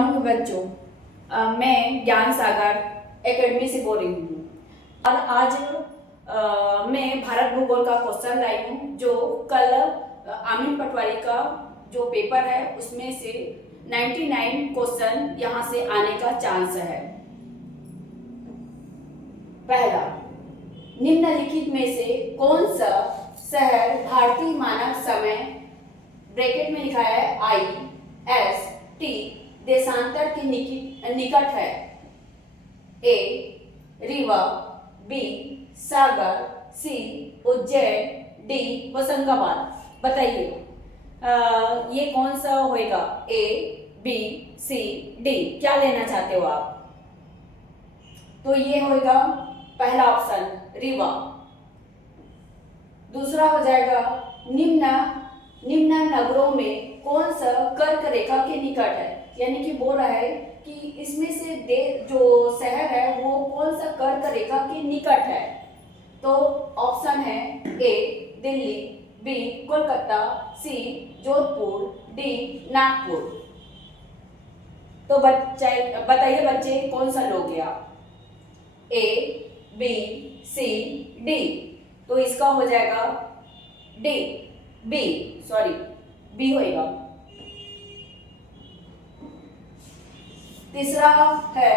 Morning बच्चों, मैं ज्ञान सागर एकेडमी से बोल रही हूँ और आज मैं भारत भूगोल का क्वेश्चन लाई हूँ जो कल आमिर पटवारी का जो पेपर है उसमें से 99 क्वेश्चन यहाँ से आने का चांस है। पहला, निम्नलिखित में से कौन सा शहर भारतीय मानक समय ब्रैकेट में लिखा है IST देशांतर के निकट है? A Rewa, B Sagar, C Ujjain, D Hoshangabad. बताइए ये कौन सा होएगा? A B C D, क्या लेना चाहते हो आप? तो ये होएगा पहला ऑप्शन रीवा। दूसरा हो जाएगा निम्न नगरों में कौन सा कर्क रेखा के निकट है, यानी कि बोल रहा है कि इसमें से जो शहर है वो कौन सा कर्क रेखा के निकट है। तो ऑप्शन है A Delhi, B Kolkata, C Jodhpur, D Nagpur. तो बताइए बच्चे कौन सा लोगे आप? A B C D। तो इसका हो जाएगा B होएगा। तीसरा है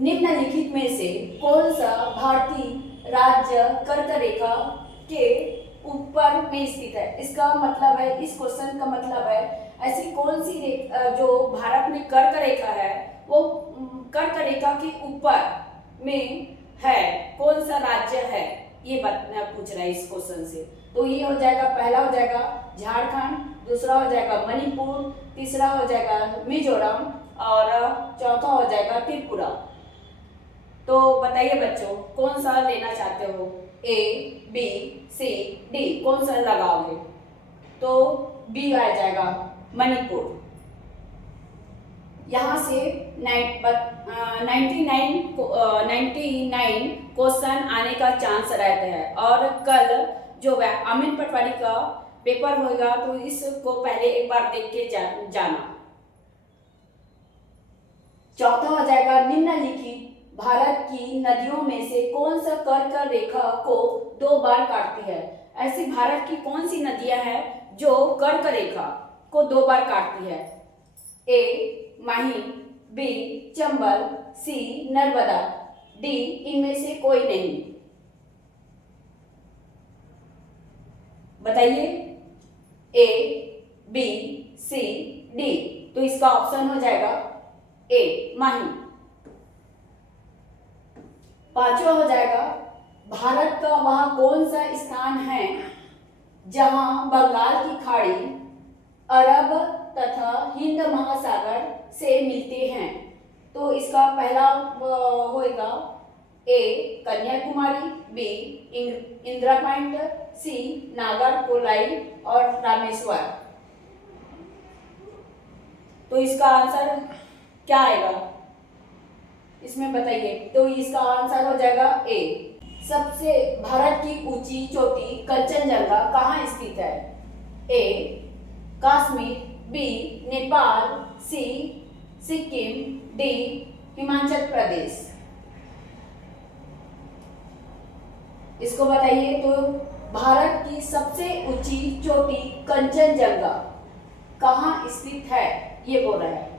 निम्नलिखित में से कौन सा भारतीय राज्य कर्क रेखा के ऊपर में स्थित है? इसका मतलब है, इस क्वेश्चन का मतलब है ऐसी कौन सी जो भारत में कर्क रेखा है वो कर्क रेखा के ऊपर में है, कौन सा राज्य है, ये पूछ रहा है इस क्वेश्चन से। तो ये हो जाएगा, पहला हो जाएगा झारखंड, दूसरा हो जाएगा मणिपुर, तीसरा हो जाएगा मिजोरम और चौथा हो जाएगा त्रिपुरा। तो बताइए बच्चों कौन सा लेना चाहते हो? A B C D, कौन सा लगाओगे? तो B आ जाएगा मणिपुर। यहाँ से 99 क्वेश्चन आने का चांस रहता है और कल जो आमिर पटवारी का पेपर होगा तो इसको पहले एक बार देख के जाना। चौथा हो जाएगा निम्नलिखित भारत की नदियों में से कौन सा कर्क रेखा को 2 बार काटती है? ऐसी भारत की कौन सी नदियां हैं जो कर्क रेखा को 2 बार काटती है? A Mahi, B Chambal, C Narmada, D इनमें से कोई नहीं। बताइए A B C D। तो इसका ऑप्शन हो जाएगा A माही। पांचवा हो जाएगा भारत का वह कौन सा स्थान है जहां बंगाल की खाड़ी अरब तथा हिंद महासागर से मिलते हैं? तो इसका पहला होएगा A Kanyakumari, B Indira point, C Nagercoil और रामेश्वर। तो इसका आंसर क्या आएगा इसमें बताइए? तो इसका आंसर हो जाएगा A। सबसे भारत की ऊंची चोटी कंचनजंगा कहाँ स्थित है? A Kashmir, B Nepal, C Sikkim, D Himachal Pradesh. इसको बताइए। तो भारत की सबसे ऊंची चोटी कंचनजंगा कहाँ स्थित है ये बोल रहा है।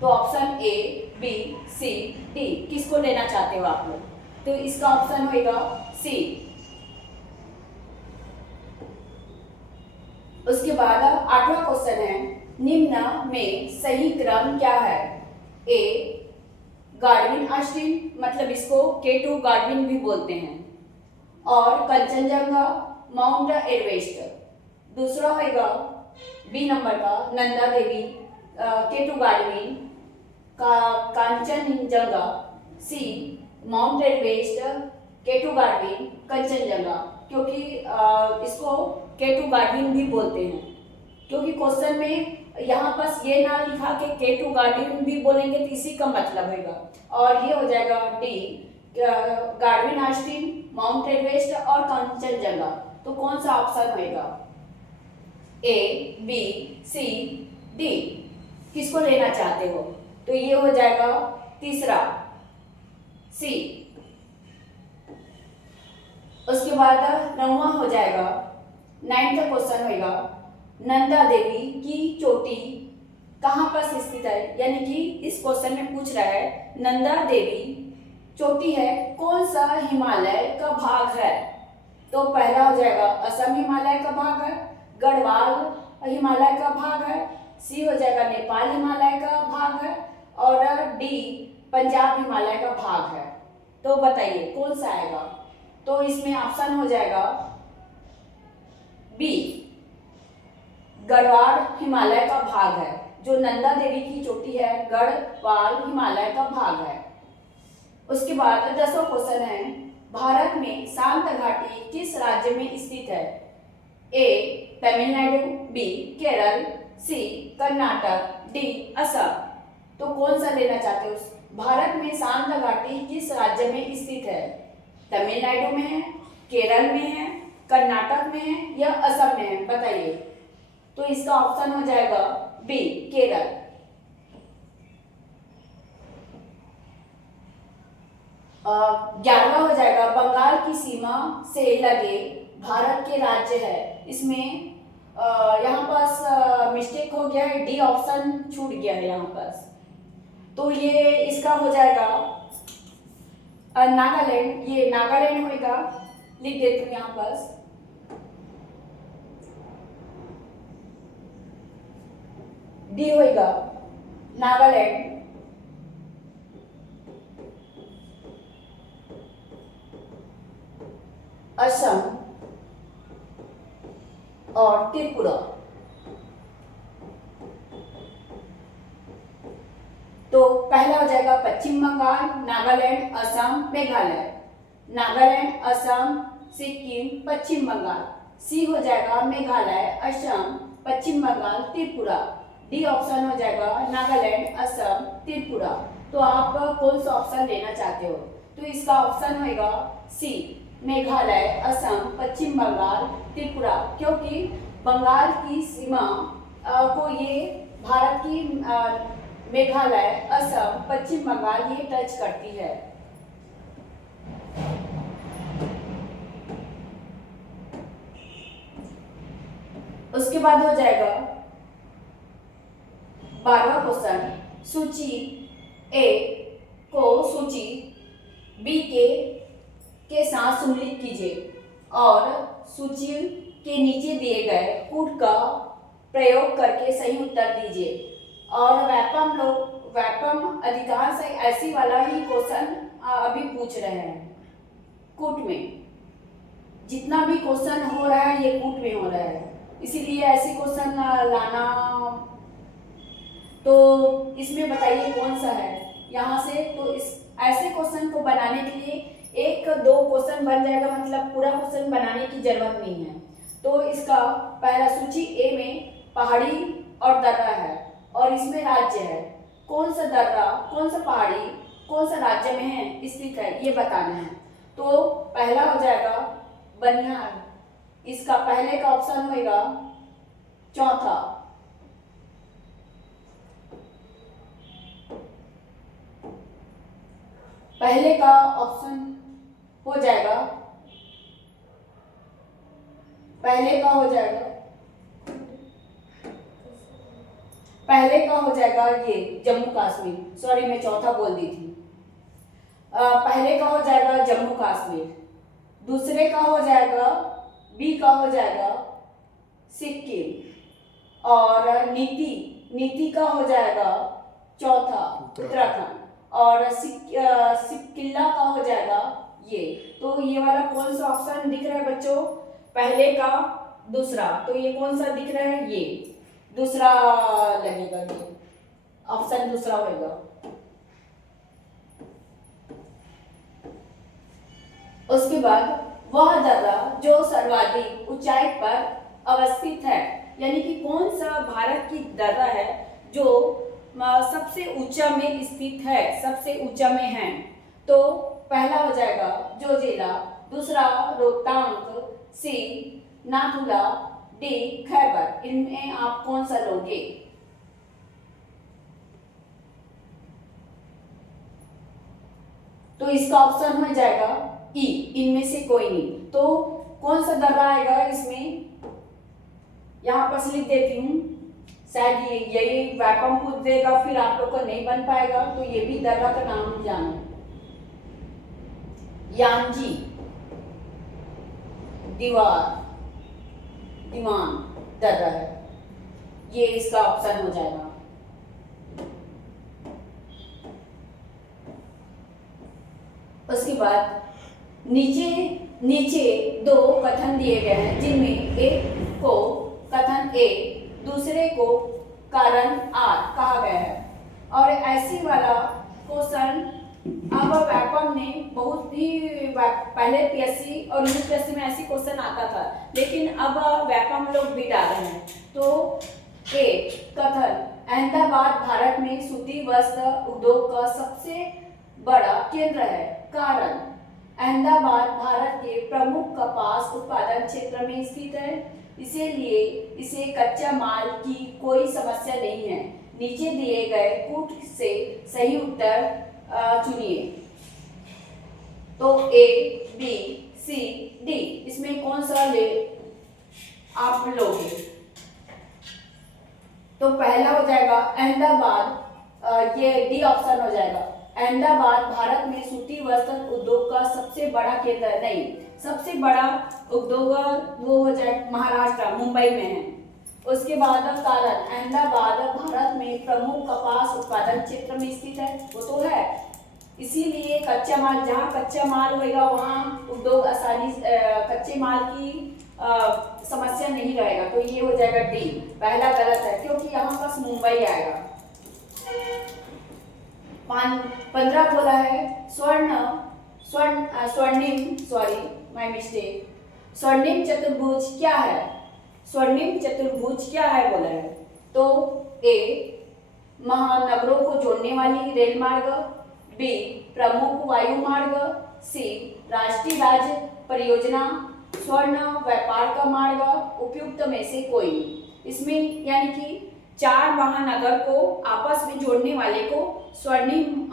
तो option A B C D, किसको लेना चाहते हो आप लोग? तो इसका ऑप्शन होगा C। उसके बाद 8वां क्वेश्चन है निम्न में सही क्रम क्या है? A गार्डविन ऑस्टिन, मतलब इसको K2 गार्डविन भी बोलते हैं, और कंचनजंगा माउंट एवरेस्ट। दूसरा होगा B नंबर का Nanda Devi K2 Godwin Kanchenjunga, C mount Everest K2 Godwin Kanchenjunga, क्योंकि इसको K2 गार्डविन भी बोलते हैं, क्योंकि क्वेश्चन में यहाँ बस ये ना लिखा कि K2 गार्डविन भी बोलेंगे तो इसी का मतलब होगा। और ये हो जाएगा D Godwin Austin, mount Everest और कंचनजंगा। तो कौन सा ऑप्शन होगा? A B C D, किसको लेना चाहते हो? तो ये हो जाएगा तीसरा सी। उसके बाद 9वां हो जाएगा, 9th का क्वेश्चन होगा नंदा देवी की चोटी कहाँ पर स्थित है, यानी कि इस क्वेश्चन में पूछ रहा है नंदा देवी चोटी है कौन सा हिमालय का भाग है। तो पहला हो जाएगा असम हिमालय का भाग है, गढ़वाल हिमालय का भाग है, सी हो जाएगा नेपाल हिमालय का भाग है, और डी पंजाब हिमालय का भाग है। तो बताइए कौन सा आएगा। तो इसमें ऑप्शन हो जाएगा बी, गढ़वाल हिमालय का भाग है। जो नंदा देवी की चोटी है गढ़वाल हिमालय का भाग है। उसके बाद 10वां क्वेश्चन है भारत में शांत घाटी किस राज्य में स्थित है। ए तमिलनाडु, बी केरल, सी कर्नाटक, डी असम। तो कौन सा लेना चाहते हो। भारत में शांत घाटी किस राज्य में स्थित है। तमिलनाडु में है, केरल में है, कर्नाटक में है या असम में है, बताइए। तो इसका ऑप्शन हो जाएगा बी केरल। 11वां हो जाएगा बंगाल की सीमा से लगे भारत के राज्य है। इसमें यहाँ पास मिस्टेक हो गया है, डी ऑप्शन छूट गया है यहाँ पास। तो ये इसका हो जाएगा नागालैंड, ये नागालैंड होगा, लिख देती हूँ यहाँ पास। डी होगा नागालैंड, असम और त्रिपुरा। तो पहला हो जाएगा पश्चिम बंगाल, नागालैंड, असम, मेघालय। नागालैंड, असम, सिक्किम, पश्चिम बंगाल। सी हो जाएगा मेघालय, असम, पश्चिम बंगाल, त्रिपुरा। डी ऑप्शन हो जाएगा नागालैंड, असम, त्रिपुरा। तो आप कौन सा ऑप्शन लेना चाहते हो। तो इसका ऑप्शन होगा सी मेघालय, असम, पश्चिम बंगाल, त्रिपुरा, क्योंकि बंगाल की सीमा को ये भारत की मेघालय, असम, पश्चिम बंगाल ये टच करती है। उसके बाद हो जाएगा 12वां क्वेश्चन, सूची ए को सूची बी के साथ सम्मिलित कीजिए और सूची के नीचे दिए गए कूट का प्रयोग करके सही उत्तर दीजिए। और व्यापम अधिकांश ऐसी वाला ही क्वेश्चन अभी पूछ रहे हैं। कूट में जितना भी क्वेश्चन हो रहा है ये कूट में हो रहा है, इसीलिए ऐसे क्वेश्चन लाना। तो इसमें बताइए कौन सा है यहाँ से। तो इस ऐसे क्वेश्चन को बनाने के लिए 1-2 क्वेश्चन बन जाएगा, मतलब पूरा क्वेश्चन बनाने की जरूरत नहीं है। तो इसका पहला सूची ए में पहाड़ी और दर्रा है और इसमें राज्य है। कौन सा दर्रा, कौन सा पहाड़ी, कौन सा राज्य में है स्थित है ये बताना है। तो पहला हो जाएगा बनिहाल, इसका पहले का ऑप्शन होगा। चौथा पहले का ऑप्शन हो जाएगा, पहले का हो जाएगा ये जम्मू कश्मीर। सॉरी मैं चौथा बोल दी थी। पहले का हो जाएगा जम्मू कश्मीर, दूसरे का हो जाएगा बी का हो जाएगा सिक्किम, और नीति का हो जाएगा चौथा उत्तराखंड, और सिक्किला का हो जाएगा ये। तो ये वाला कौन सा ऑप्शन दिख रहा है बच्चों, पहले का दूसरा। तो ये कौन सा दिख रहा है, ये दूसरा लगेगा, ये ऑप्शन दूसरा होगा। उसके बाद वह दर्रा जो सर्वाधिक ऊंचाई पर अवस्थित है, यानी कि कौन सा भारत की दर्रा है जो सबसे ऊंचा में स्थित है, सबसे ऊंचा में है। तो पहला हो जाएगा जोजिला, दूसरा रोहतांग, सी नाथुला, डी खैबर। इनमें आप कौन सा लोगे। तो इसका ऑप्शन हो जाएगा ई, इनमें से कोई नहीं। तो कौन सा दर्रा आएगा इसमें, यहाँ पर लिख देती हूँ, शायद यही वैक्यूम पूछ देगा, फिर आप लोग को नहीं बन पाएगा। तो ये भी दर्रा का नाम जानो, यांजी दीवान दर्रा है, ये इसका ऑप्शन हो जाएगा। उसके बाद नीचे दो कथन दिए गए हैं, जिनमें एक को कथन ए, दूसरे को कारण आर कहा गया है। और ऐसी वाला क्वेश्चन अब वैक्यूम ने बहुत ही पहले पीएससी और यूपीएससी में ऐसी क्वेश्चन आता था, लेकिन अब वैक्यूम लोग भी डाल रहे हैं। तो ए कथन, अहमदाबाद भारत में सूती वस्त्र उद्योग का सबसे बड़ा केंद्र है। कारण, अहमदाबाद भारत के प्रमुख कपास उत्पादन क्षेत्र में स्थित है, इसीलिए इसे कच्चा माल की कोई समस्या नहीं है। नीचे दिए गए कूट से सही उत्तर चुनिए। तो ए, बी, सी, डी, इसमें कौन सा ले आप लोगे? तो पहला हो जाएगा अहमदाबाद, ये डी ऑप्शन हो जाएगा। अहमदाबाद भारत में सूती वस्त्र उद्योग का सबसे बड़ा केंद्र है, नहीं, सबसे बड़ा उद्योग वो हो जाए महाराष्ट्र, मुंबई में है। उसके बाद कारण, अहमदाबाद भारत में प्रमुख कपास उत्पादन क्षेत्र में स्थित है, वो तो है, इसीलिए कच्चा माल, जहाँ कच्चा माल होगा वहाँ उद्योग आसानी कच्चे माल की समस्या नहीं रहेगा। तो ये हो जाएगा डी, पहला गलत है क्योंकि यहाँ पास मुंबई आएगा। 15 बोला है स्वर्णिम, सॉरी माय मिस्टेक, स्वर्णिम चतुर्भुज क्या है? स्वर्णिम चतुर्भुज क्या है बोला है? तो ए महानगरों को जोड़ने वाली रेल मार्ग, बी प्रमुख वायु मार्ग, सी राष्ट्रीय राज्य परियोजना, स्वर्ण व्यापार का मार्ग, उपयुक्त में से कोई। इसमें यानी कि 4 महानगर को आपस में जोड़ने वाले को स्वर्णिम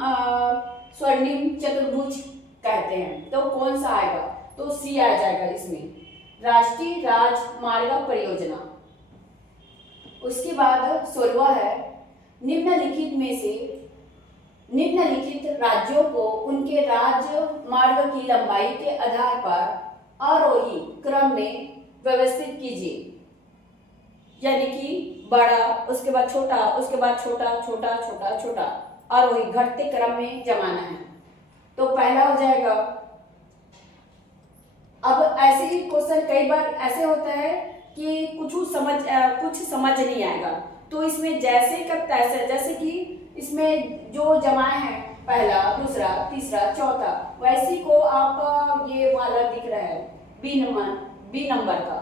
चतुर्भुज कहते हैं। तो कौन सा आएगा? तो सी आ जाएगा इसमें, राष्ट्रीय राजमार्ग परियोजना। उसके बाद 16वां है, निम्नलिखित राज्यों को उनके राजमार्ग की लंबाई के आधार पर आरोही क्रम में व्यवस्थित कीजिए, यानी कि बड़ा, उसके बाद छोटा, उसके बाद छोटा छोटा छोटा छोटा, आरोही घटते क्रम में जमाना है। तो पहला हो जाएगा। अब ऐसे ही क्वेश्चन कई बार ऐसे होता है कि कुछ समझ नहीं आएगा, तो इसमें जैसे का तैसे, जैसे कि इसमें जो जमाए हैं पहला, दूसरा, तीसरा, चौथा, वैसी को आप ये वाला दिख रहा है बी नंबर का,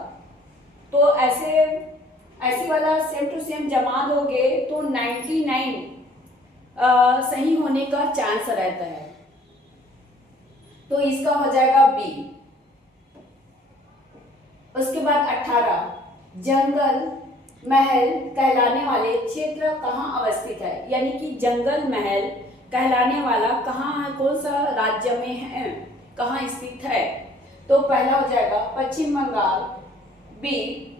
तो ऐसे वाला सेम टू सेम जमा दोगे तो 99 सही होने का चांस रहता है। तो इसका हो जाएगा बी। उसके बाद 18, जंगल महल कहलाने वाले क्षेत्र कहाँ अवस्थित है, यानी कि जंगल महल कहलाने वाला कहाँ है, कौन सा राज्य में है, कहाँ स्थित है? तो पहला हो जाएगा पश्चिम बंगाल, बी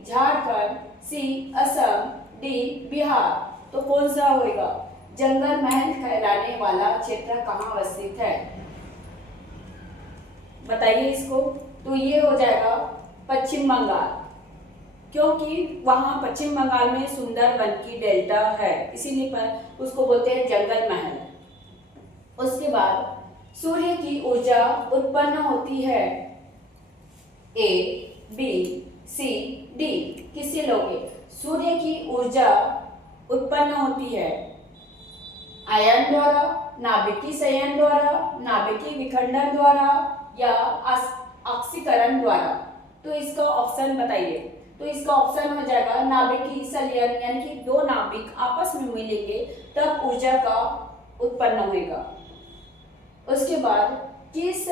झारखंड, सी असम, डी बिहार। तो कौन सा होगा? जंगल महल कहलाने वाला क्षेत्र कहाँ अवस्थित है, बताइए इसको। तो ये हो जाएगा पश्चिम बंगाल, क्योंकि वहाँ पश्चिम बंगाल में सुंदरबन की डेल्टा है, इसीलिए पर उसको बोलते हैं जंगल महल। उसके बाद सूर्य की ऊर्जा उत्पन्न होती है, ए, बी, सी, डी, किससे लोगे? सूर्य की ऊर्जा उत्पन्न होती है आयन द्वारा, नाभिकीय संयन द्वारा, नाभिकीय विखंडन द्वारा या ऑक्सीकरण द्वारा। तो इसका ऑप्शन बताइए। तो इसका ऑप्शन हो जाएगा नाभिकीय संयन, यानी कि 2 नाभिक आपस में मिलेंगे तब ऊर्जा का उत्पन्न होगा। उसके बाद किस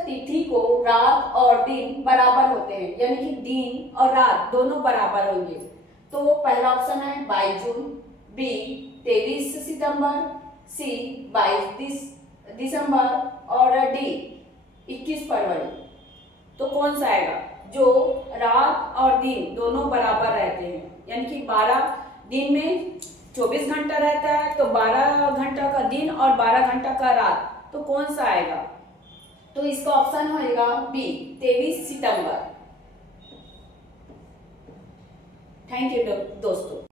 तिथि को रात और दिन बराबर होते हैं, यानी कि दिन और रात दोनों बराबर होंगे? तो पहला ऑप्शन है 22 जून, बी 23 सितंबर, सी 22 दिसंबर और डी 21 फरवरी। तो कौन सा आएगा? जो रात और दिन दोनों बराबर रहते हैं, यानी कि 12 दिन में 24 घंटा रहता है, तो 12 घंटा का दिन और 12 घंटा का रात, तो कौन सा आएगा? तो इसका ऑप्शन होएगा बी 23 सितंबर। थैंक यू दोस्तों।